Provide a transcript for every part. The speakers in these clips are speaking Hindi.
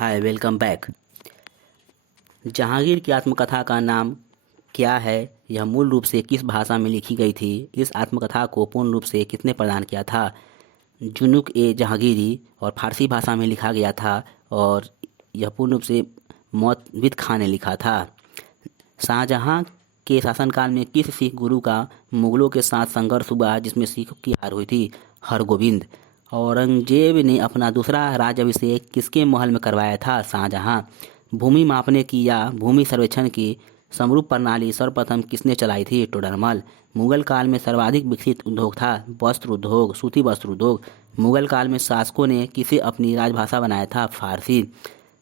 हाय, वेलकम बैक। जहांगीर की आत्मकथा का नाम क्या है? यह मूल रूप से किस भाषा में लिखी गई थी? इस आत्मकथा को पूर्ण रूप से किसने प्रदान किया था? जुनूक ए जहांगीरी और फारसी भाषा में लिखा गया था और यह पूर्ण रूप से मौतविद खां ने लिखा था। शाहजहां के शासनकाल में किस सिख गुरु का मुगलों के साथ संघर्ष हुआ जिसमें सिखों की हार हुई थी? हरगोविंद। औरंगजेब ने अपना दूसरा राज्याभिषेक किसके महल में करवाया था? शाहजहां। भूमि मापने की या भूमि सर्वेक्षण की समरूप प्रणाली सर्वप्रथम किसने चलाई थी? टोडरमल। मुगल काल में सर्वाधिक विकसित उद्योग था? वस्त्र उद्योग, सूती वस्त्र उद्योग। मुगल काल में शासकों ने किसे अपनी राजभाषा बनाया था? फारसी।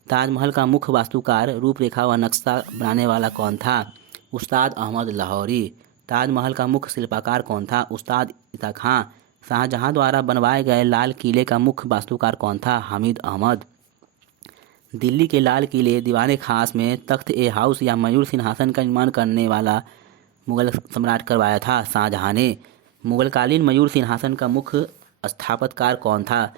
ताजमहल का मुख्य वास्तुकार, रूपरेखा व नक्शा बनाने वाला कौन था? उस्ताद अहमद लाहौरी। ताजमहल का मुख्य शिल्पकार कौन था? उस्ताद ईसा खां। शाहजहां द्वारा बनवाए गए लाल किले का मुख्य वास्तुकार कौन था? हामिद अहमद। दिल्ली के लाल किले दीवाने खास में तख्त ए हाउस या मयूर सिंहासन का निर्माण करने वाला मुगल सम्राट करवाया था? शाहजहां ने। मुगलकालीन मयूर सिंहासन का मुख्य स्थापत्यकार कौन था?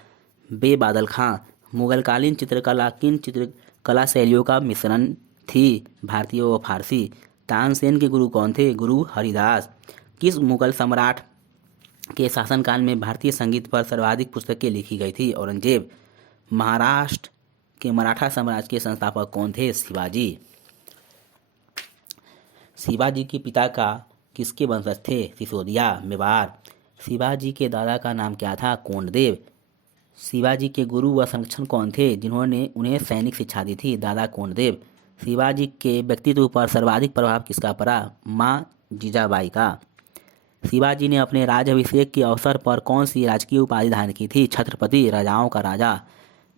बेबादल खां। मुगलकालीन चित्रकला किन चित्रकला शैलियों का मिश्रण थी? भारतीय व फारसी। तानसेन के गुरु कौन थे? गुरु हरिदास। किस मुगल सम्राट के शासनकाल में भारतीय संगीत पर सर्वाधिक पुस्तकें लिखी गई थी? औरंगजेब। महाराष्ट्र के मराठा साम्राज्य के संस्थापक कौन थे? शिवाजी। शिवाजी के पिता का किसके वंशज थे? सिसोदिया। मेवाड़। शिवाजी के दादा का नाम क्या था? कोंडदेव। शिवाजी के गुरु व संरक्षक कौन थे जिन्होंने उन्हें सैनिक शिक्षा दी थी? दादा कोंडदेव। शिवाजी के व्यक्तित्व पर सर्वाधिक प्रभाव किसका पड़ा? माँ जीजाबाई का। शिवाजी ने अपने राज्याभिषेक के अवसर पर कौन सी राजकीय उपाधि धारण की थी? छत्रपति, राजाओं का राजा।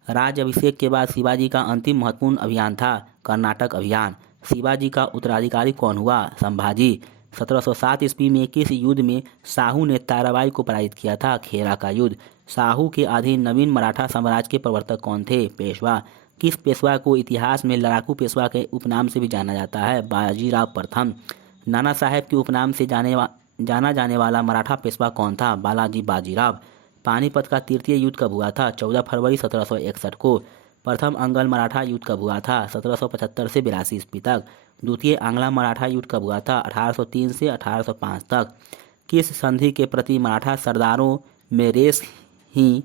राज्याभिषेक के बाद शिवाजी का अंतिम महत्वपूर्ण अभियान था कर्नाटक अभियान। शिवाजी का उत्तराधिकारी कौन हुआ? संभाजी। 1707 ईस्वी में किस युद्ध में शाहू ने ताराबाई को पराजित किया था? खेरा का युद्ध। शाहू के अधीन नवीन मराठा साम्राज्य के प्रवर्तक कौन थे? पेशवा। किस पेशवा को इतिहास में लड़ाकू पेशवा के उपनाम से भी जाना जाता है? बाजीराव प्रथम। नाना साहेब के उपनाम से जाना जाने वाला मराठा पेशवा कौन था? बालाजी बाजीराव। पानीपत का तृतीय युद्ध कब हुआ था? 14 फरवरी 1761 को। प्रथम अंगल मराठा युद्ध कब हुआ था? 1775 से 82 ईस्वी तक। द्वितीय आंग्ला मराठा युद्ध कब हुआ था? 1803 से 1805 तक। किस संधि के प्रति मराठा सरदारों में रेस ही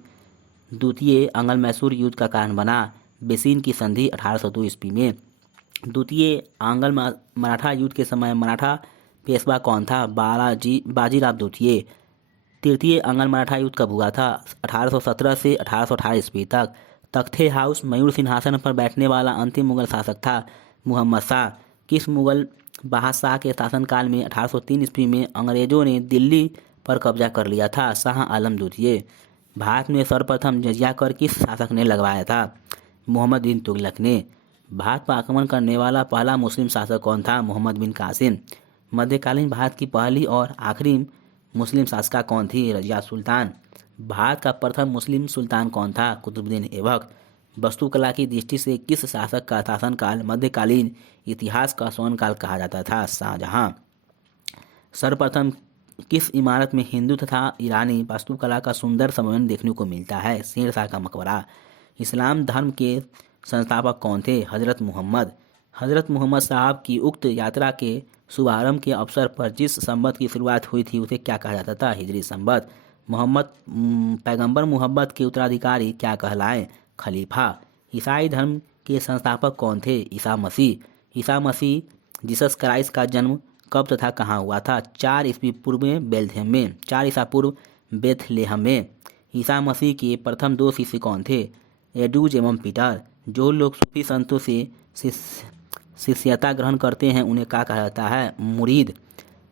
द्वितीय आंग्ल मैसूर युद्ध का कारण बना? बेसिन की संधि 1802 ईस्वी में। द्वितीय आंग्ल मराठा युद्ध के समय मराठा पेशवा कौन था? बाजीराव द्वितीय। तृतीय आंग्ल मराठा युद्ध कब हुआ था? 1817 से 1818 ईस्वी तक। तख्ते हाउस मयूर सिंहासन पर बैठने वाला अंतिम मुगल शासक था? मुहम्मद शाह। किस मुगल बादशाह के शासनकाल में 1803 ईस्वी में अंग्रेजों ने दिल्ली पर कब्जा कर लिया था? शाह आलम द्वितीय। भारत में सर्वप्रथम जजिया कर किस शासक ने लगवाया था? मोहम्मद बिन तुगलक ने। भारत पर आक्रमण करने वाला पहला मुस्लिम शासक कौन था? मोहम्मद बिन कासिम। मध्यकालीन भारत की पहली और आखिरी मुस्लिम शासिका कौन थी? रजिया सुल्तान। भारत का प्रथम मुस्लिम सुल्तान कौन था? कुतुबुद्दीन ऐबक। वास्तुकला की दृष्टि से किस शासक का शासनकाल मध्यकालीन इतिहास का स्वर्णकाल कहा जाता था? शाहजहां। सर्वप्रथम किस इमारत में हिंदू तथा ईरानी वास्तुकला का सुंदर समन्वय देखने को मिलता है? शेरशाह का मकबरा। इस्लाम धर्म के संस्थापक कौन थे? हजरत मोहम्मद। हजरत मोहम्मद साहब की उक्त यात्रा के शुभारंभ के अवसर पर जिस संवत की शुरुआत हुई थी उसे क्या कहा जाता था? हिजरी संवत। मोहम्मद पैगंबर मोहब्बत के उत्तराधिकारी क्या कहलाए? खलीफा। ईसाई धर्म के संस्थापक कौन थे? ईसा मसीह। ईसा मसीह जीसस क्राइस्ट का जन्म कब तथा कहाँ हुआ था? 4 ईस्वी पूर्व में बेल्थलेहम में। 4 ईसा पूर्व बेथलेहम में। ईसा मसीह के प्रथम 2 शिष्य कौन थे? एडूज एवं पीटर। जो लोग सूफी संतों से शिष्यता ग्रहण करते हैं उन्हें क्या कहा जाता है? मुरीद।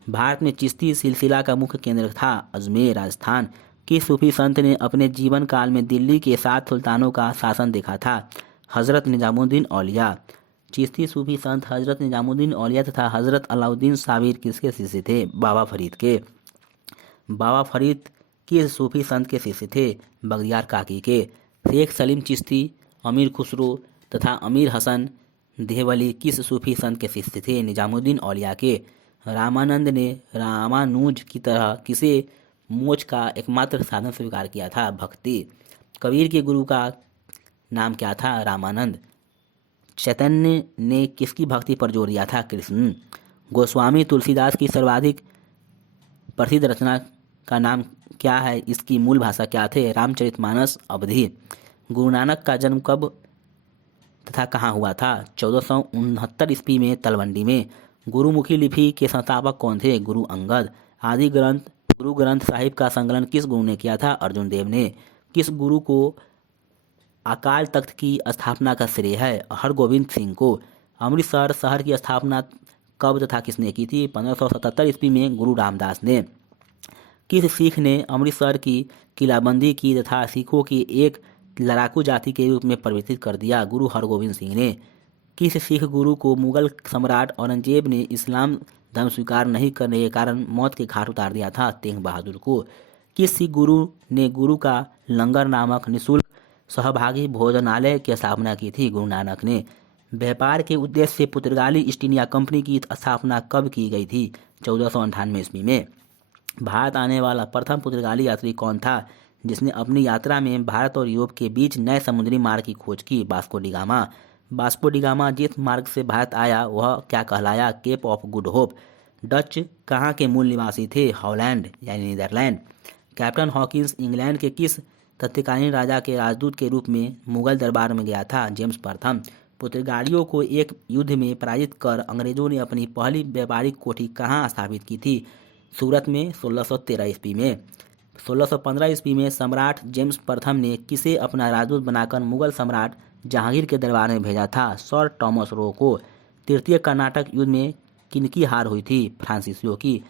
भारत में चिश्ती सिलसिला का मुख्य केंद्र था? अजमेर, राजस्थान। किस सूफी संत ने अपने जीवन काल में दिल्ली के 7 सुल्तानों का शासन देखा था? हजरत निजामुद्दीन औलिया। चिश्ती सूफी संत हजरत निजामुद्दीन औलिया तथा हजरत अलाउद्दीन साबिर किसके शिष्य थे? बाबा फरीद के। बाबा फरीद किस सूफी संत के शिष्य थे? बख्तियार काकी के। शेख सलीम चिश्ती, अमीर खुसरो तथा अमीर हसन देहवली किस सूफी संत के शिष्य थे? निजामुद्दीन औलिया के। रामानंद ने रामानुज की तरह किसे मोक्ष का एकमात्र साधन स्वीकार किया था? भक्ति। कबीर के गुरु का नाम क्या था? रामानंद। चैतन्य ने किसकी भक्ति पर जोर दिया था? कृष्ण। गोस्वामी तुलसीदास की सर्वाधिक प्रसिद्ध रचना का नाम क्या है? इसकी मूल भाषा क्या थे? रामचरितमानस, अवधि। गुरु नानक का जन्म कब तथा कहाँ हुआ था? 1469 ईस्वी में तलवंडी में। गुरुमुखी लिपि के संस्थापक कौन थे? गुरु अंगद। आदि ग्रंथ गुरु ग्रंथ साहिब का संकलन किस गुरु ने किया था? अर्जुन देव ने। किस गुरु को अकाल तख्त की स्थापना का श्रेय है? हरगोविंद सिंह को। अमृतसर शहर की स्थापना कब तथा किसने की थी? 1577 ईस्वी में गुरु रामदास ने। किस सिख ने अमृतसर की किलाबंदी की तथा सिखों की एक लड़ाकू जाति के रूप में परिवर्तित कर दिया? गुरु हरगोविंद सिंह ने। किस सिख गुरु को मुगल सम्राट औरंगजेब ने इस्लाम धर्म स्वीकार नहीं करने के कारण मौत के घाट उतार दिया था? तेग बहादुर को। किस सिख गुरु ने गुरु का लंगर नामक निःशुल्क सहभागी भोजनालय की स्थापना की थी? गुरु नानक ने। व्यापार के उद्देश्य से पुर्तगाली ईस्ट इंडिया कंपनी की स्थापना कब की गई थी? 1498 ईस्वी में। भारत आने वाला प्रथम पुर्तगाली यात्री कौन था जिसने अपनी यात्रा में भारत और यूरोप के बीच नए समुद्री मार्ग की खोज की? Vasco da Gama. Vasco da Gama जिस मार्ग से भारत आया वह क्या कहलाया? Cape of Good Hope. Dutch कहाँ के मूल निवासी थे? हॉलैंड यानी नीदरलैंड। कैप्टन हॉकिंस इंग्लैंड के किस तत्कालीन राजा के राजदूत के रूप में मुगल दरबार में गया था? जेम्स प्रथम। पुर्तगालियों को एक युद्ध में पराजित कर अंग्रेजों ने अपनी पहली व्यापारिक कोठी कहाँ स्थापित की थी? सूरत में 1613 ईस्वी में। 1615 ईस्वी में सम्राट जेम्स प्रथम ने किसे अपना राजदूत बनाकर मुगल सम्राट जहांगीर के दरबार में भेजा था? सर टॉमस रो को। तृतीय कर्नाटक युद्ध में किनकी हार हुई थी? फ्रांसीसियों की।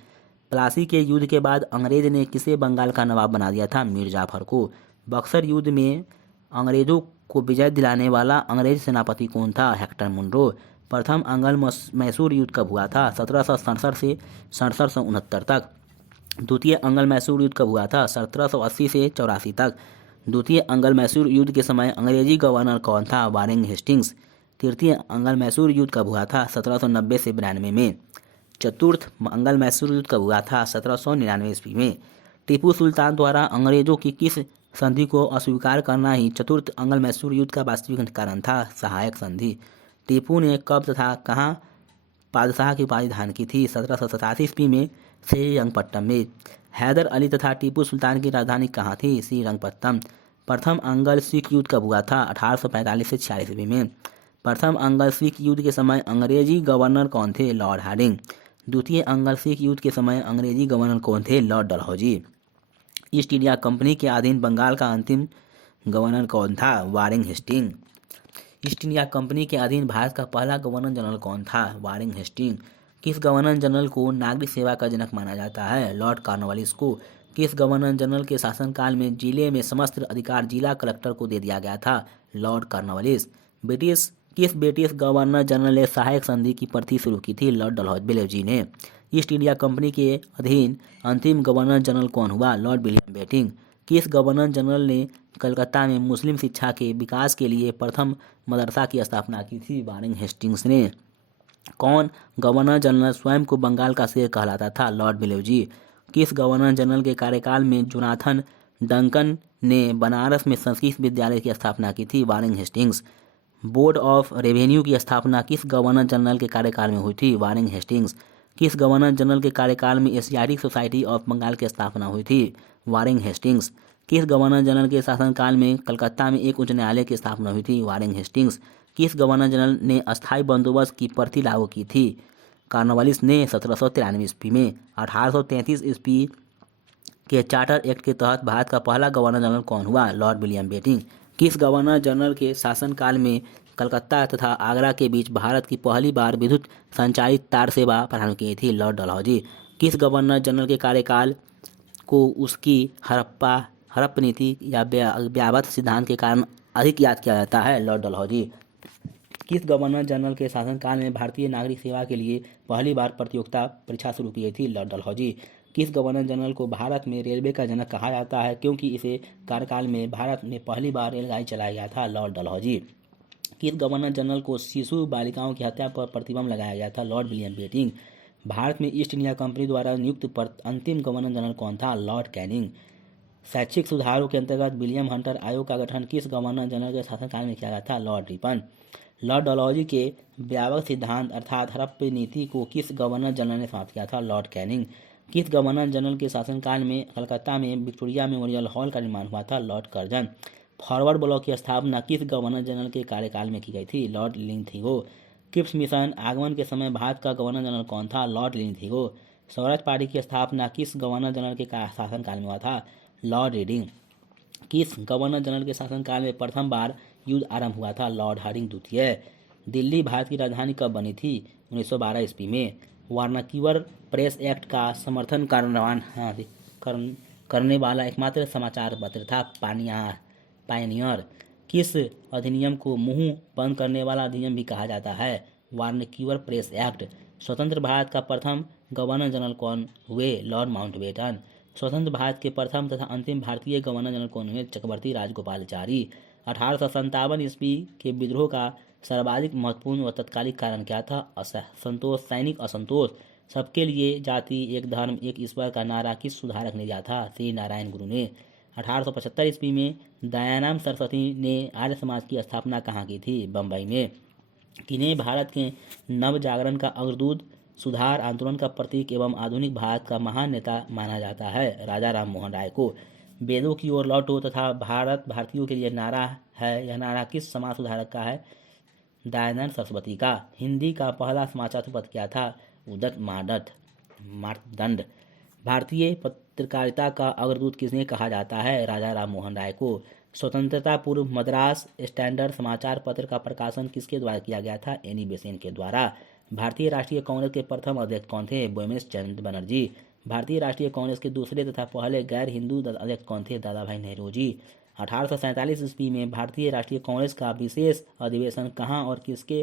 प्लासी के युद्ध के बाद अंग्रेज ने किसे बंगाल का नवाब बना दिया था? मीर जाफर को। बक्सर युद्ध में अंग्रेजों को विजय दिलाने वाला अंग्रेज सेनापति कौन था? Hector Munro. प्रथम अंगल मैसूर युद्ध कब हुआ था? 1767 से 1769 तक। द्वितीय अंगल मैसूर युद्ध कब हुआ था? 1780 से 84 तक। द्वितीय अंगल मैसूर युद्ध के समय अंग्रेजी गवर्नर कौन था? Warren Hastings. तृतीय अंगल मैसूर युद्ध कब हुआ था? 1790 से 92 में। चतुर्थ अंगल मैसूर युद्ध कब हुआ था? 1799 ईस्वी में। टीपू सुल्तान द्वारा अंग्रेजों की किस संधि को अस्वीकार करना ही चतुर्थ अंगल मैसूर युद्ध का वास्तविक कारण था? सहायक संधि। टीपू ने कब तथा कहाँ बादशाह की उपाधि धारण की थी? 1787 ईस्वी में श्रीरंगपट्टम में। हैदर अली तथा टीपू सुल्तान की राजधानी कहाँ थी? श्रीरंगपट्टम। प्रथम अंगल सिख युद्ध कब हुआ था? 1845 से 46 ईस्वी में। प्रथम अंगल सिख युद्ध के समय अंग्रेजी गवर्नर कौन थे? Lord Hardinge. द्वितीय अंगल सिख युद्ध के समय अंग्रेजी गवर्नर कौन थे? Lord Dalhousie. East India Company के अधीन बंगाल का अंतिम गवर्नर कौन था? Warren Hasting. East India Company के अधीन भारत का पहला गवर्नर जनरल कौन था? Warren Hasting. किस गवर्नर जनरल को नागरिक सेवा का जनक माना जाता है? लॉर्ड कॉर्नवालिस को। किस गवर्नर जनरल के शासनकाल में जिले में समस्त अधिकार जिला कलेक्टर को दे दिया गया था? Lord Cornwallis. किस ब्रिटिश गवर्नर जनरल ने सहायक संधि की प्रति शुरू की थी? लॉर्ड डलहौजी ने। ईस्ट इंडिया कंपनी के अधीन अंतिम गवर्नर जनरल कौन हुआ? Lord William Bentinck. किस गवर्नर जनरल ने कलकत्ता में मुस्लिम शिक्षा के विकास के लिए प्रथम मदरसा की स्थापना की थी? वारेन हेस्टिंग्स ने। कौन गवर्नर जनरल स्वयं को बंगाल का शेर कहलाता था? लॉर्ड डलहौजी। किस गवर्नर जनरल के कार्यकाल में जोनाथन डंकन ने बनारस में संस्कृत विद्यालय की स्थापना की थी? Warren Hastings. Board of revenue की स्थापना किस गवर्नर जनरल के कार्यकाल में हुई थी? Warren Hastings. किस गवर्नर जनरल के कार्यकाल में एशियाटिक सोसाइटी ऑफ बंगाल की स्थापना हुई थी? Warren Hastings. किस गवर्नर जनरल के शासनकाल में कलकत्ता में एक उच्च न्यायालय की स्थापना हुई थी? Warren Hastings. किस गवर्नर जनरल ने अस्थायी बंदोबस्त की प्रति लागू की थी? कॉर्नवालिस ने 1793 ईस्वी में। 1833 ईस्वी के चार्टर एक्ट के तहत भारत का पहला गवर्नर जनरल कौन हुआ? Lord William Bentinck. किस गवर्नर जनरल के शासनकाल में कलकत्ता तथा आगरा के बीच भारत की पहली बार विद्युत संचालित तार सेवा प्रारंभ की थी? लॉर्ड डलहौजी। किस गवर्नर जनरल के कार्यकाल को उसकी हड़प्पा नीति या ब्यावत सिद्धांत के कारण अधिक याद किया जाता है? लॉर्ड डलहौजी। किस गवर्नर जनरल के शासनकाल में भारतीय नागरिक सेवा के लिए पहली बार प्रतियोगिता परीक्षा शुरू की गई थी? लॉर्ड डलहौजी। किस गवर्नर जनरल को भारत में रेलवे का जनक कहा जाता है क्योंकि इसे कार्यकाल में भारत में पहली बार रेलगाड़ी चलाया गया था? लॉर्ड डलहौजी। किस गवर्नर जनरल को शिशु बालिकाओं की हत्या पर प्रतिबंध लगाया गया था? Lord William Bentinck. भारत में ईस्ट इंडिया कंपनी द्वारा नियुक्त अंतिम गवर्नर जनरल कौन था? Lord Canning. शैक्षिक सुधारों के अंतर्गत विलियम हंटर आयोग का गठन किस गवर्नर जनरल के शासनकाल में किया गया था? Lord Ripon. लॉर्ड डलहौजी के व्यापक सिद्धांत अर्थात हड़प्पा नीति को किस गवर्नर जनरल ने समाप्त किया था? Lord Canning. किस गवर्नर जनरल के शासनकाल में कलकत्ता में विक्टोरिया मेमोरियल हॉल का निर्माण हुआ था? Lord Curzon. फॉरवर्ड ब्लॉक की स्थापना किस गवर्नर जनरल के कार्यकाल में की गई थी? लॉर्ड लिंथिगो। क्रिप्स मिशन आगमन के समय भारत का गवर्नर जनरल कौन था? लॉर्ड लिंथिगो। स्वराज पार्टी की स्थापना किस गवर्नर जनरल के शासनकाल में हुआ था? Lord reading. किस गवर्नर जनरल के शासनकाल में प्रथम बार युद्ध आरंभ हुआ था? लॉर्ड हार्डिंग द्वितीय। दिल्ली भारत की राजधानी कब बनी थी? 1912 ईस्वी में। वारनक्यूअर प्रेस एक्ट का समर्थन करने वाला एकमात्र समाचार पत्र था पायनियर। किस अधिनियम को मुंह बंद करने वाला अधिनियम भी कहा जाता है? वारनक्यूअर प्रेस एक्ट। स्वतंत्र भारत का प्रथम गवर्नर जनरल कौन हुए? Lord Mountbatten. स्वतंत्र भारत के प्रथम तथा अंतिम भारतीय गवर्नर जनरल कौन हुए? चक्रवर्ती राजगोपालाचारी। 1857 ईस्वी के विद्रोह का सर्वाधिक महत्वपूर्ण व तत्कालिक कारण क्या था? असंतोष, सैनिक असंतोष। सबके लिए जाति, एक धर्म, एक ईश्वर का नारा किस सुधारक ने दिया था? श्री नारायण गुरु ने। 1875 ईस्वी में दयानंद सरस्वती ने आर्य समाज की स्थापना कहाँ की थी? बम्बई में। किन्हें भारत के नव जागरण का अग्रदूत, सुधार आंदोलन का प्रतीक एवं आधुनिक भारत का महान नेता माना जाता है? राजा राम मोहन राय को। वेदों की ओर लौटो तथा भारत भारतीयों के लिए नारा है, यह नारा किस समाज सुधारक का है? दयानंद सरस्वती का। हिंदी का पहला समाचार पत्र क्या था? उदत मार्तंड। भारतीय पत्रकारिता का अग्रदूत किसने कहा जाता है? राजा राम मोहन राय को। स्वतंत्रता पूर्व मद्रास स्टैंडर्ड समाचार पत्र का प्रकाशन किसके द्वारा किया गया था? एनी बेसेंट के द्वारा। भारतीय राष्ट्रीय कांग्रेस के प्रथम अध्यक्ष कौन थे? बोयमेश चंद्र बनर्जी। भारतीय राष्ट्रीय कांग्रेस के दूसरे तथा पहले गैर हिंदू अध्यक्ष कौन थे? दादा भाई नेहरू जी। 1847 ईस्वी में भारतीय राष्ट्रीय कांग्रेस का विशेष अधिवेशन कहाँ और किसके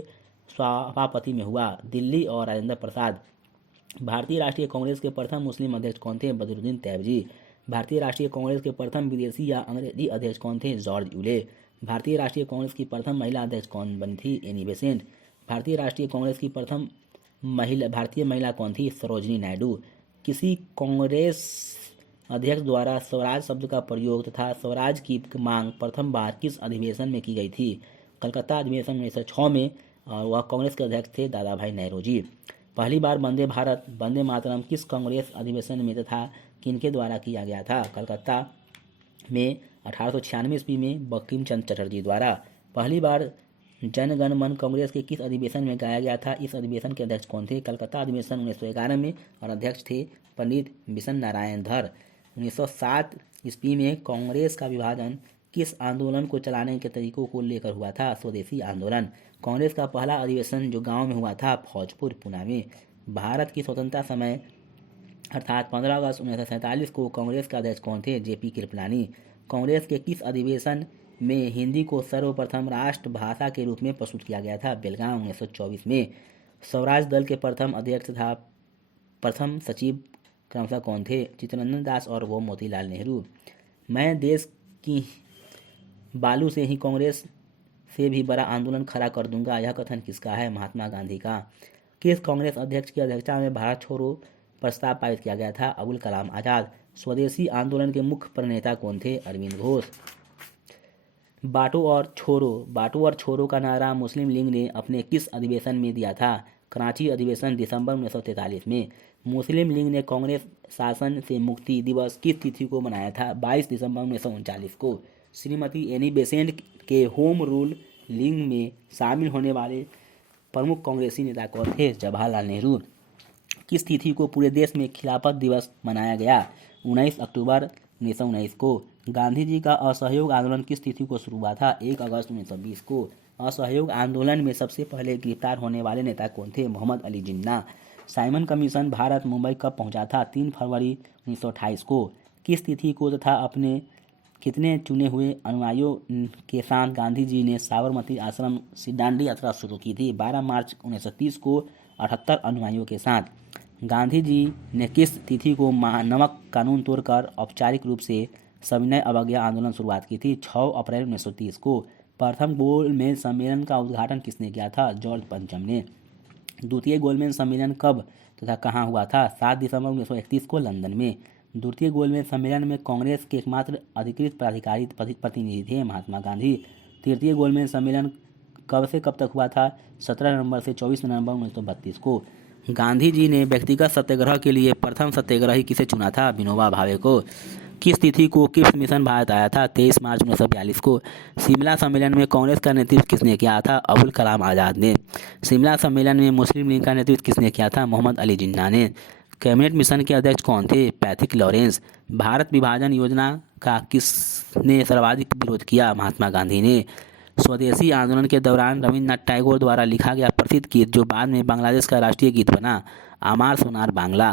सभापति में हुआ? दिल्ली और राजेंद्र प्रसाद। भारतीय राष्ट्रीय कांग्रेस के प्रथम मुस्लिम अध्यक्ष कौन थे? बदरुद्दीन तैयबजी। भारतीय राष्ट्रीय कांग्रेस के प्रथम विदेशी या अंग्रेजी अध्यक्ष कौन थे? George Yule. भारतीय राष्ट्रीय कांग्रेस की प्रथम महिला अध्यक्ष कौन बनी थी? Annie Besant. भारतीय राष्ट्रीय कांग्रेस की प्रथम भारतीय महिला कौन थी? सरोजिनी नायडू। किसी कांग्रेस अध्यक्ष द्वारा स्वराज शब्द का प्रयोग तथा स्वराज की मांग प्रथम बार किस अधिवेशन में की गई थी? कलकत्ता अधिवेशन 1906 में, और वह कांग्रेस के अध्यक्ष थे दादा भाई नेहरू जी। पहली बार वंदे भारत वंदे मातरम किस कांग्रेस अधिवेशन में तथा किनके द्वारा किया गया था? कलकत्ता में 1896 ईस्वी में बंकिम चंद्र चटर्जी द्वारा। पहली बार जन गण मन कांग्रेस के किस अधिवेशन में गाया गया था? इस अधिवेशन के अध्यक्ष कौन थे? कलकत्ता अधिवेशन 1911 में, और अध्यक्ष थे पंडित बिशन नारायण धर। 1907 ईस्वी में कांग्रेस का विभाजन किस आंदोलन को चलाने के तरीकों को लेकर हुआ था? स्वदेशी आंदोलन। कांग्रेस का पहला अधिवेशन जो गांव में हुआ था? फौजपुर पुणे में। भारत की स्वतंत्रता समय अर्थात 15 अगस्त 1947 को कांग्रेस के अध्यक्ष कौन थे? जेपी कृपलानी। कांग्रेस के किस अधिवेशन में हिंदी को सर्वप्रथम राष्ट्र भाषा के रूप में प्रस्तुत किया गया था? बेलगाम 1924 में। स्वराज दल के प्रथम अध्यक्ष तथा प्रथम सचिव क्रमशः कौन थे? चित्तरंजन दास और वो मोतीलाल नेहरू। मैं देश की बालू से ही कांग्रेस से भी बड़ा आंदोलन खड़ा कर दूंगा, यह कथन किसका है? महात्मा गांधी का। किस कांग्रेस अध्यक्ष की अध्यक्षता में भारत छोड़ो प्रस्ताव पारित किया गया था? अबुल कलाम आजाद। स्वदेशी आंदोलन के मुख्य प्रणेता कौन थे? अरविंद घोष। बाटो और छोरो का नारा मुस्लिम लीग ने अपने किस अधिवेशन में दिया था? कराची अधिवेशन दिसंबर 1943 में। मुस्लिम लीग ने कांग्रेस शासन से मुक्ति दिवस किस तिथि को मनाया था? 22 दिसंबर 1939 को। श्रीमती एनी बेसेंट के होम रूल लीग में शामिल होने वाले प्रमुख कांग्रेसी नेता कौन थे? जवाहरलाल नेहरू। किस तिथि को पूरे देश में खिलाफत दिवस मनाया गया? 19 अक्टूबर 1919 को। गांधी जी का असहयोग आंदोलन किस तिथि को शुरू हुआ था? 1 अगस्त 1920 को। असहयोग आंदोलन में सबसे पहले गिरफ्तार होने वाले नेता कौन थे? मोहम्मद अली जिन्ना। साइमन कमीशन भारत मुंबई कब पहुंचा था? 3 फरवरी 1928 को। किस तिथि को तथा अपने कितने चुने हुए अनुयायियों के साथ गांधी जी ने साबरमती आश्रम से दांडी यात्रा शुरू की थी? 12 मार्च 1930 को 78 अनुयायियों के साथ। गांधी जी ने किस तिथि को नमक कानून तोड़कर औपचारिक रूप से सविनय अवज्ञा आंदोलन शुरुआत की थी? 6 अप्रैल 1930 को। प्रथम गोलमेज सम्मेलन का उद्घाटन किसने किया था? जॉर्ज पंचम ने। द्वितीय गोलमेज सम्मेलन कब तथा कहाँ हुआ था? 7 दिसंबर 1931 को लंदन में। द्वितीय गोलमेज सम्मेलन में कांग्रेस के एकमात्र अधिकृत प्राधिकारी प्रतिनिधि थे महात्मा गांधी। तृतीय गोलमेज सम्मेलन कब से कब तक हुआ था? 17 नवंबर से 24 नवंबर 1932 को। गांधी जी ने व्यक्तिगत सत्याग्रह के लिए प्रथम सत्याग्रही किसे चुना था? विनोबा भावे को। किस तिथि को किप्स मिशन भारत आया था? 23 मार्च 1942 को। शिमला सम्मेलन में कांग्रेस का नेतृत्व किसने किया था? अबुल कलाम आज़ाद ने। शिमला सम्मेलन में मुस्लिम लीग का नेतृत्व किसने किया था? मोहम्मद अली जिन्ना ने। कैबिनेट मिशन के अध्यक्ष कौन थे? Pethick Lawrence. भारत विभाजन योजना का किसने सर्वाधिक विरोध किया? महात्मा गांधी ने। स्वदेशी आंदोलन के दौरान रविन्द्रनाथ टैगोर द्वारा लिखा गया प्रसिद्ध गीत जो बाद में बांग्लादेश का राष्ट्रीय गीत बना, आमार सोनार बांग्ला,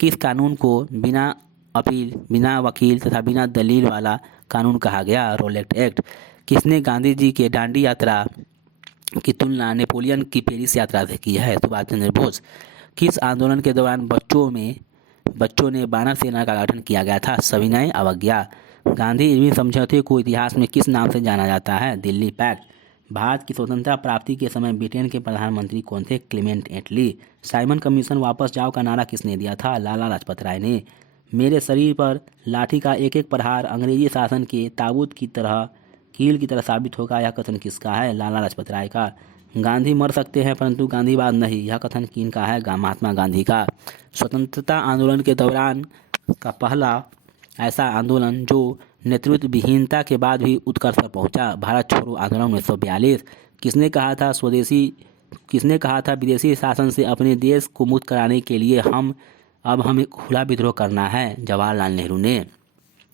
किस कानून को बिना अपील, बिना वकील तथा बिना दलील वाला कानून कहा गया? Rowlatt Act. किसने गांधी जी के दांडी यात्रा की तुलना नेपोलियन की पेरिस यात्रा से की है? सुभाष चंद्र बोस। किस आंदोलन के दौरान बच्चों ने बानर सेना का गठन किया गया था? सविनय अवज्ञा। गांधी इरविन समझौते को इतिहास में किस नाम से जाना जाता है? दिल्ली पैक्ट। भारत की स्वतंत्रता प्राप्ति के समय ब्रिटेन के प्रधानमंत्री कौन थे? क्लेमेंट एटली। साइमन कमीशन वापस जाओ का नारा किसने दिया था? लाला लाजपत राय ने। मेरे शरीर पर लाठी का एक एक प्रहार अंग्रेजी शासन के ताबूत की तरह कील की तरह साबित होगा, यह कथन किसका है? लाला लाजपत राय का। गांधी मर सकते हैं परंतु गांधीवाद नहीं, यह कथन किनका है? महात्मा गांधी का। स्वतंत्रता आंदोलन के दौरान का पहला ऐसा आंदोलन जो नेतृत्व विहीनता के बाद भी उत्कर्ष पर पहुंचा, भारत छोड़ो आंदोलन 1942। किसने कहा था विदेशी शासन से अपने देश को मुक्त कराने के लिए हमें खुला विद्रोह करना है? जवाहरलाल नेहरू ने।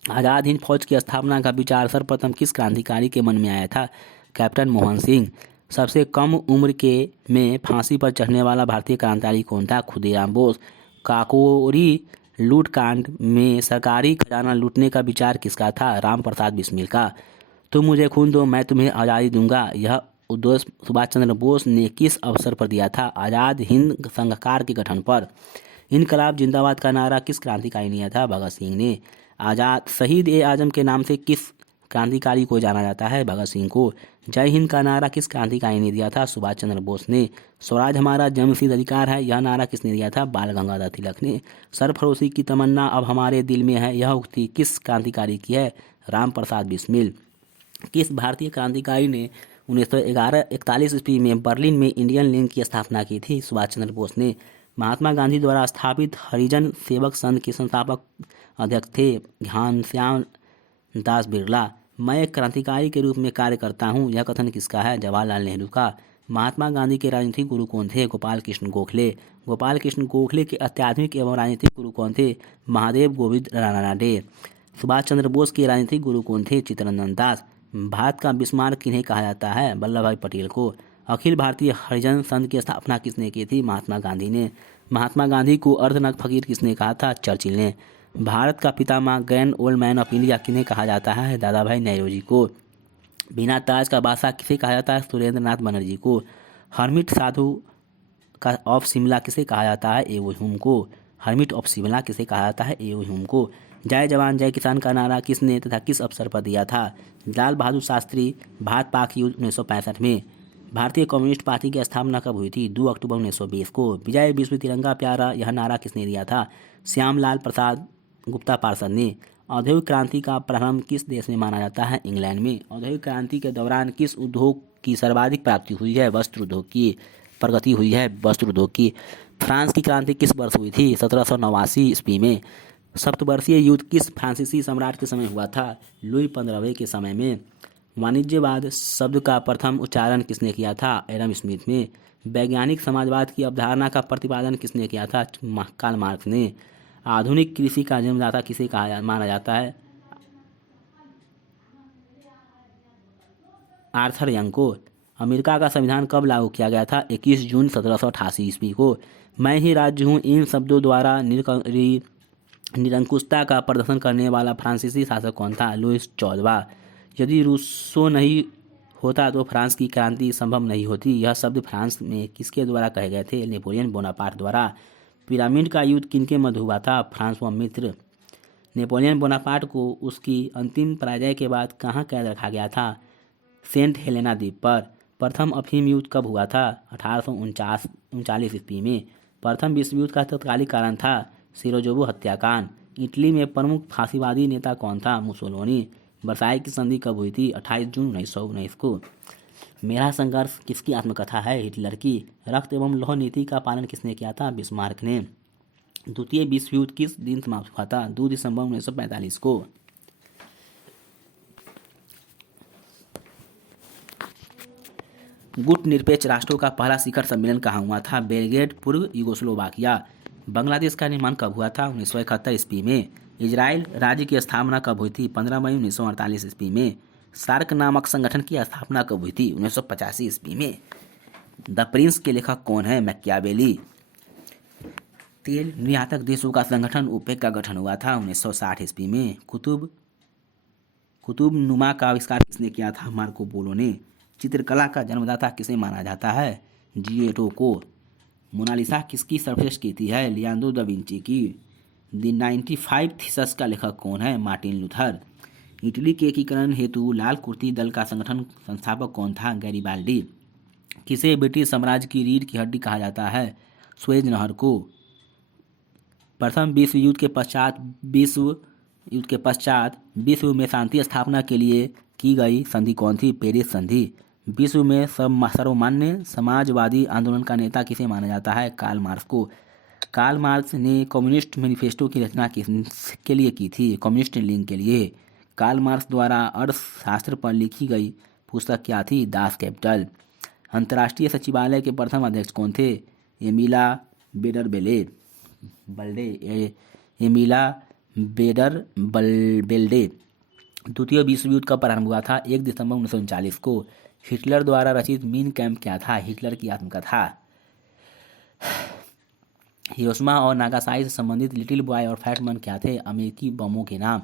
आज़ाद हिंद फौज की स्थापना का विचार सर्वप्रथम किस क्रांतिकारी के मन में आया था? कैप्टन मोहन सिंह। सबसे कम उम्र में फांसी पर चढ़ने वाला भारतीय क्रांतिकारी कौन था? खुदीराम बोस। काकोरी लूटकांड में सरकारी खजाना लूटने का विचार किसका था? राम प्रसाद बिस्मिल का। तुम मुझे खून दो मैं तुम्हें आज़ादी दूंगा, यह उद्देश्य सुभाष चंद्र बोस ने किस अवसर पर दिया था? आज़ाद हिंद संघकार के गठन पर। इनकलाब जिंदाबाद का नारा किस क्रांतिकारी ने दिया था? भगत सिंह ने। आज़ाद शहीद ए आजम के नाम से किस क्रांतिकारी को जाना जाता है? भगत सिंह को। जय हिंद का नारा किस क्रांतिकारी ने दिया था? सुभाष चंद्र बोस ने। स्वराज हमारा जन्मसिद्ध अधिकार है, यह नारा किसने दिया था? बाल गंगाधर तिलक ने। सरफरोशी की तमन्ना अब हमारे दिल में है, यह उक्ति किस क्रांतिकारी की है? राम प्रसाद बिस्मिल। किस भारतीय क्रांतिकारी ने 1941 ईस्वी में बर्लिन में इंडियन लीग की स्थापना की थी? सुभाष चंद्र बोस ने। महात्मा गांधी द्वारा स्थापित हरिजन सेवक संघ के संस्थापक अध्यक्ष थे घनश्याम दास बिरला। मैं एक क्रांतिकारी के रूप में कार्य करता हूँ, यह कथन किसका है? जवाहरलाल नेहरू का। महात्मा गांधी के राजनीतिक गुरु कौन थे? गोपाल कृष्ण गोखले। गोपाल कृष्ण गोखले के आध्यात्मिक एवं राजनीतिक गुरु कौन थे? महादेव गोविंद रानडे। सुभाष चंद्र बोस के राजनीतिक गुरु कौन थे? चित्तरंजन दास। भारत का बिस्मार्क किन्हें कहा जाता है? वल्लभ भाई पटेल को। अखिल भारतीय हरिजन संघ की स्थापना किसने की थी? महात्मा गांधी ने। महात्मा गांधी को अर्धनग्न फकीर किसने कहा था? चर्चिल ने। भारत का पितामह grand old man of India किन्हें कहा जाता है? दादा भाई नौरोजी को। बिना ताज का बादशाह किसे कहा जाता है? सुरेंद्र नाथ बनर्जी को। हर्मिट साधु का ऑफ शिमला किसे कहा जाता है? ए.ओ. ह्यूम को। हर्मिट ऑफ शिमला किसे कहा जाता है? ए.ओ. ह्यूम को। जय जवान जय किसान का नारा किसने तथा किस अवसर पर दिया था? लाल बहादुर शास्त्री। भारत पाक युद्ध 1965 में। भारतीय कम्युनिस्ट पार्टी की स्थापना कब हुई थी? 2 अक्टूबर 1920 को। विजय विश्व तिरंगा प्यारा, यह नारा किसने दिया था? श्यामलाल प्रसाद गुप्ता पार्षद ने। औद्योगिक क्रांति का प्रारंभ किस देश में माना जाता है? इंग्लैंड में। औद्योगिक क्रांति के दौरान किस उद्योग की सर्वाधिक प्राप्ति हुई है? वस्त्र उद्योग की प्रगति हुई है। वस्त्र उद्योग की। फ्रांस की क्रांति किस वर्ष हुई थी? 1789 ईस्वी में। सप्तवर्षीय युद्ध किस फ्रांसीसी सम्राट के समय हुआ था? लुई 15वें के समय में। वाणिज्यवाद शब्द का प्रथम उच्चारण किसने किया था? एडम स्मिथ ने। वैज्ञानिक समाजवाद की अवधारणा का प्रतिपादन किसने किया था? कार्ल मार्क्स ने। आधुनिक कृषि का जन्मदाता किसे माना जाता है? आर्थर यंग को। अमेरिका का संविधान कब लागू किया गया था? 21 जून 1788 ईस्वी को। मैं ही राज्य हूँ, इन शब्दों द्वारा निरंकुशता का प्रदर्शन करने वाला फ्रांसीसी शासक कौन था? लुईस 14वां। यदि रूसो नहीं होता तो फ्रांस की क्रांति संभव नहीं होती, यह शब्द फ्रांस में किसके द्वारा कहे गए थे? नेपोलियन बोनापार्ट द्वारा। पिरामिड का युद्ध किनके मध्य हुआ था? फ्रांसवा मित्र। नेपोलियन बोनापार्ट को उसकी अंतिम पराजय के बाद कहाँ कैद रखा गया था? सेंट हेलेना द्वीप पर। प्रथम अफीम युद्ध कब हुआ था? 1839 ईस्वी में। प्रथम विश्व युद्ध का तत्कालिक कारण था सिरोजोवो हत्याकांड। इटली में प्रमुख फांसीवादी नेता कौन था? मुसोलिनी। वर्साई की संधि कब हुई थी? 28 जून 1919 को। मेरा संघर्ष किसकी आत्मकथा है? हिटलर की। रक्त एवं लौह नीति का पालन किसने किया था? बिस्मार्क ने। द्वितीय विश्व युद्ध किस दिन समाप्त हुआ था? 2 दिसंबर 1945 को। गुट निरपेक्ष राष्ट्रों का पहला शिखर सम्मेलन कहाँ हुआ था? बेलग्रेड, पूर्व यूगोस्लोवाकिया। बांग्लादेश का निर्माण कब हुआ था? 1971 ईस्वी में। इजराइल राज्य की स्थापना कब हुई थी? 15 मई 1948 ईस्वी में। सार्क नामक संगठन की स्थापना कब हुई थी? 1985 ईस्वी में। द प्रिंस के लेखक कौन है? मैकियावेली। तेल निर्यातक देशों का संगठन ओपेक का गठन हुआ था 1960 ईस्वी में। कुतुब नुमा का आविष्कार किसने किया था? मार्को पोलो ने। चित्रकला का जन्मदाता किसे माना जाता है? जियोटो को। मोनालिसा किसकी सर्वश्रेष्ठ कृति है? लियोनार्डो दा विंची की। द 95 थीसिस का लेखक कौन है? Martin Luther. इटली के एकीकरण हेतु लाल कुर्ती दल का संगठन संस्थापक कौन था? गैरिबाल्डी। किसे ब्रिटिश साम्राज्य की रीढ़ की हड्डी कहा जाता है? सुएज नहर को। प्रथम विश्व युद्ध के पश्चात विश्व में शांति स्थापना के लिए की गई संधि कौन थी? पेरिस संधि। विश्व में सर्वमान्य समाजवादी आंदोलन का नेता किसे माना जाता है? कार्ल मार्क्स को। कार्ल मार्क्स ने कम्युनिस्ट मैनिफेस्टो की रचना किसके लिए की थी? कम्युनिस्ट लीग के लिए। कार्ल मार्क्स द्वारा अर्थशास्त्र पर लिखी गई पुस्तक क्या थी? Das Kapital. अंतर्राष्ट्रीय सचिवालय के प्रथम अध्यक्ष कौन थे? एमिला बेल्डे। द्वितीय विश्व युद्ध कब प्रारंभ हुआ था? 1 दिसंबर 1939 को। हिटलर द्वारा रचित मीन कैम्प क्या था? हिटलर की आत्मकथा। हिरोशिमा और नागासाकी से संबंधित लिटिल बॉय और फैट मैन क्या थे? अमेरिकी बमों के नाम।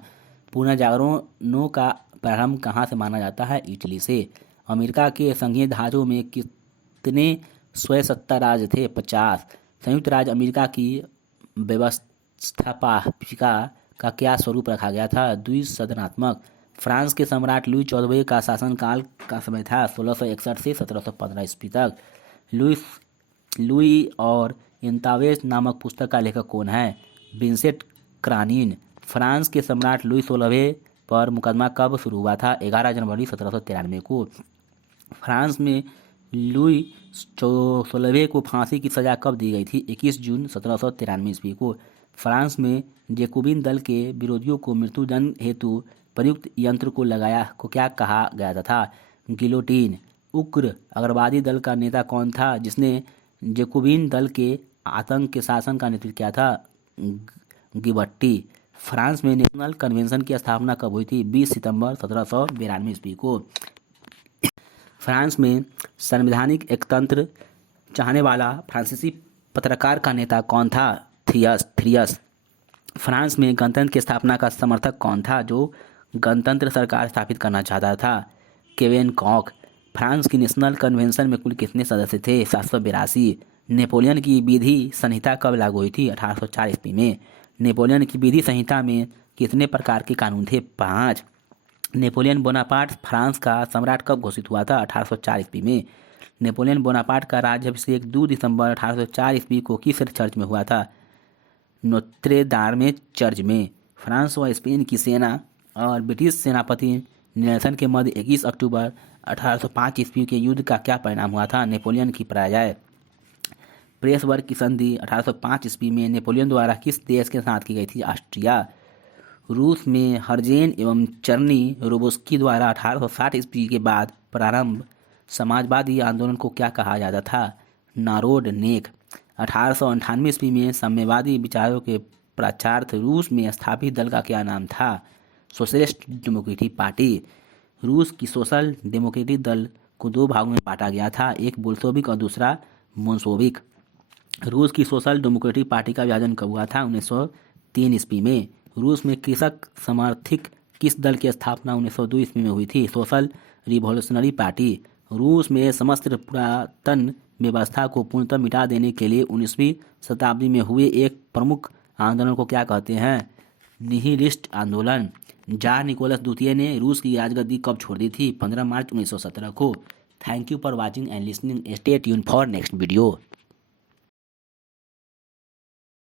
पुनर्जागरणों का प्रारंभ कहाँ से माना जाता है? इटली से। अमेरिका के संघीय ढांचे में कितने स्वयंसत्ता राज्य थे? 50। संयुक्त राज्य अमेरिका की व्यवस्थापिका का क्या स्वरूप रखा गया था? द्विसदनात्मक। फ्रांस के सम्राट लुई 14वें का शासनकाल का समय था 1661 से 1715 ईस्वी तक। लुई और इंतावेस नामक पुस्तक का लेखक कौन है? विंसेंट क्रानिन। फ्रांस के सम्राट लुई 16वें पर मुकदमा कब शुरू हुआ था? 11 जनवरी 1793 को। फ्रांस में लुई 16वें को फांसी की सजा कब दी गई थी? 21 जून 1793 ईस्वी को। फ्रांस में जैकोबिन दल के विरोधियों को मृत्युदंड हेतु प्रयुक्त यंत्र को क्या कहा गया था? गिलोटीन। उग्र अग्रवादी दल का नेता कौन था जिसने जैकोबिन दल के आतंक के शासन का नेतृत्व किया था? गिबट्टी। फ्रांस में नेशनल कन्वेंशन की स्थापना कब हुई थी? 20 सितंबर 1792 ईस्वी को। फ्रांस में संवैधानिक एकतंत्र चाहने वाला फ्रांसीसी पत्रकार का नेता कौन था? थ्रियस। फ्रांस में गणतंत्र की स्थापना का समर्थक कौन था जो गणतंत्र सरकार स्थापित करना चाहता था? केवेन कॉक। फ्रांस की नेशनल कन्वेंशन में कुल कितने सदस्य थे? 782। नेपोलियन की विधि संहिता कब लागू हुई थी? 1804 ईस्वी में। नेपोलियन की विधि संहिता में कितने प्रकार के कानून थे? 5। नेपोलियन बोनापार्ट फ्रांस का सम्राट कब घोषित हुआ था? 1804 ईस्वी में। नेपोलियन बोनापार्ट का राज्याभिषेक 2 दिसंबर 1804 ईस्वी को किस चर्च में हुआ था? नोत्रे दामे चर्च में। फ्रांस व स्पेन की सेना और ब्रिटिश सेनापति नेल्सन के मध्य 21 अक्टूबर 1805 ईस्वी के युद्ध का क्या परिणाम हुआ था? नेपोलियन की पराजय। प्रेसबर्ग की संधि 1805 ईस्वी में नेपोलियन द्वारा किस देश के साथ की गई थी? ऑस्ट्रिया। रूस में हर्जेन एवं चर्नी रोबोस्की द्वारा 1860 ईस्वी के बाद प्रारंभ समाजवादी आंदोलन को क्या कहा जाता था? नारोड नेक। 1898 ईस्वी में साम्यवादी विचारों के प्रचारार्थ रूस में स्थापित दल का क्या नाम था? Socialist democratic party. रूस की सोशल डेमोक्रेटिक दल को 2 भागों में बांटा गया था, एक बोल्शेविक और दूसरा मोन्सोविक। रूस की सोशल डेमोक्रेटिक पार्टी का विभाजन कब हुआ था? 1903 ईस्वी में। रूस में कृषक समर्थित किस दल की स्थापना 1902 ईस्वी में हुई थी? Social revolutionary party. रूस में समस्त पुरातन व्यवस्था को पूर्णतः मिटा देने के लिए 19वीं शताब्दी में हुए एक प्रमुख आंदोलन को क्या कहते हैं? निहिलिस्ट आंदोलन। जार निकोलस द्वितीय ने रूस की राजगद्दी कब छोड़ दी थी? 15 मार्च 1917 को। Thank you for watching and listening. Stay tuned for next video.